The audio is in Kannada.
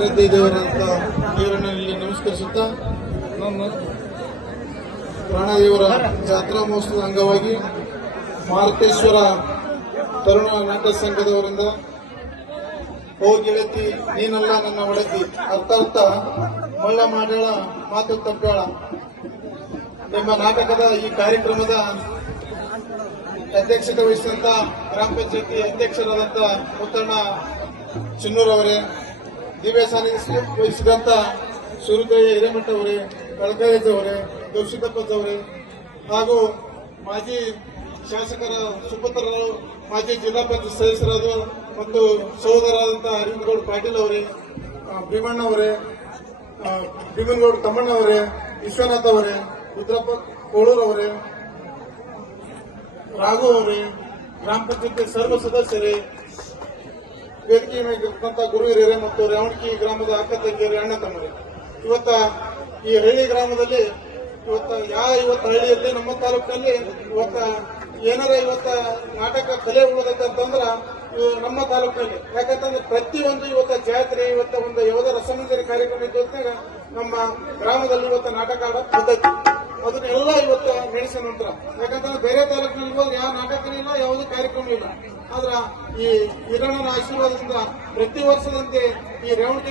ಆರಾಧ್ಯ ದೇವರಂತ ದೇವರನ್ನಲ್ಲಿ ನಮಸ್ಕರಿಸುತ್ತಾ ನಮ್ಮ ಪ್ರಾಣದೇವರ ಜಾತ್ರಾ ಮಹೋತ್ಸವದ ಅಂಗವಾಗಿ ಮಾರುತೇಶ್ವರ ತರುಣ ನಾಟಕ ಸಂಘದವರಿಂದ ಓ ಗೆಳತಿ ನೀನಲ್ಲ ನನ್ನ ಒಡತಿ ಅರ್ಥಾರ್ಥ ಮಳ್ಳ ಮಾಡ್ಯಾಳ ಮಾತು ತಪ್ಪ್ಯಾಳ ಎಂಬ ನಾಟಕದ ಈ ಕಾರ್ಯಕ್ರಮದ ಅಧ್ಯಕ್ಷತೆ ವಹಿಸಿದಂತ ಗ್ರಾಮ ಪಂಚಾಯತಿ ಅಧ್ಯಕ್ಷರಾದಂತ ಮುತ್ತಣ್ಣ ಚಿನ್ನೂರವರೇ, ದಿವ್ಯ ಸಾನ್ನಿಧ್ಯ ವಹಿಸಿದಂತ ಸುರುದ್ರಯ್ಯ ಹಿರೇಮಠ ಅವರೇ, ಕಳಕರಾಜ್ ಅವರೇ, ದೌಶಿಕಪ್ಪಜ್ ಅವರೇ ಹಾಗೂ ಮಾಜಿ ಶಾಸಕರ ಸುಪುತ್ರರು, ಮಾಜಿ ಜಿಲ್ಲಾ ಪಂಚಾಯತ್ ಸದಸ್ಯರಾದ ಮತ್ತು ಸಹೋದರರಾದಂಥ ಅರವಿಂದಗೌಡ ಪಾಟೀಲ್ ಅವರೇ, ಭೀಮಣ್ಣ ಅವರೇ, ಭೀಮನಗೌಡ ತಮ್ಮಣ್ಣ ಅವರೇ, ವಿಶ್ವನಾಥ್ ಅವರೇ, ರುದ್ರಪ್ಪ ಕೋಳೂರ್ ಅವರೇ, ರಾಘು ಅವರೇ, ಗ್ರಾಮ ಪಂಚಾಯತಿ ಸರ್ವ ಸದಸ್ಯರೇ, ವೇದಿಕೆ ಮೇಲಿರುವಂತಹ ಗುರು ಹಿರಿಯರೇ ಮತ್ತು ರೇವಣಕಿ ಗ್ರಾಮದ ಅಕ್ಕ ತಂಗಿಯರೇ, ಅಣ್ಣ ತಮ್ಮರೇ, ಇವತ್ತ ಈ ಹಳ್ಳಿ ಗ್ರಾಮದಲ್ಲಿ ಇವತ್ತ ಹಳ್ಳಿಯಲ್ಲಿ ನಮ್ಮ ತಾಲೂಕಿನಲ್ಲಿ ಏನಾರ ನಾಟಕ ಕಲೆ ಉಳಿದಂತಂದ್ರ ನಮ್ಮ ತಾಲೂಕಿನಲ್ಲಿ ಯಾಕಂತಂದ್ರೆ ಪ್ರತಿಯೊಂದು ಜಾತ್ರೆ ಒಂದು ಯಾವುದೋ ರಸಮಂಜರಿ ಕಾರ್ಯಕ್ರಮ ಇದ್ದಾಗ ನಮ್ಮ ಗ್ರಾಮದಲ್ಲಿ ನಾಟಕ ಆಡೋ ಪದ್ಧತಿ ಅದನ್ನೆಲ್ಲ ನಡೆಸಿದ ನಂತರ ಯಾಕಂತಂದ್ರೆ ಬೇರೆ ತಾಲೂಕಿನಲ್ಲಿ ಹೋದ್ರೆ ಯಾವ ನಾಟಕ ಇಲ್ಲ, ಯಾವುದೇ ಕಾರ್ಯಕ್ರಮ ಇಲ್ಲ. ಆದ್ರ ಈ ಹಿರಣ್ಣನ ಆಶೀರ್ವಾದದಿಂದ ಪ್ರತಿ ವರ್ಷದಂತೆ ಈ ರೇವಣಕಿ